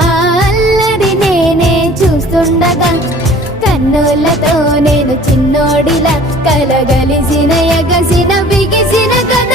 ఆ అల్లరి నేనే చూస్తుండగా కన్నులతో నేను చిన్నోడిలా కలగలిసిన ఎగసిన బిగిసిన కథ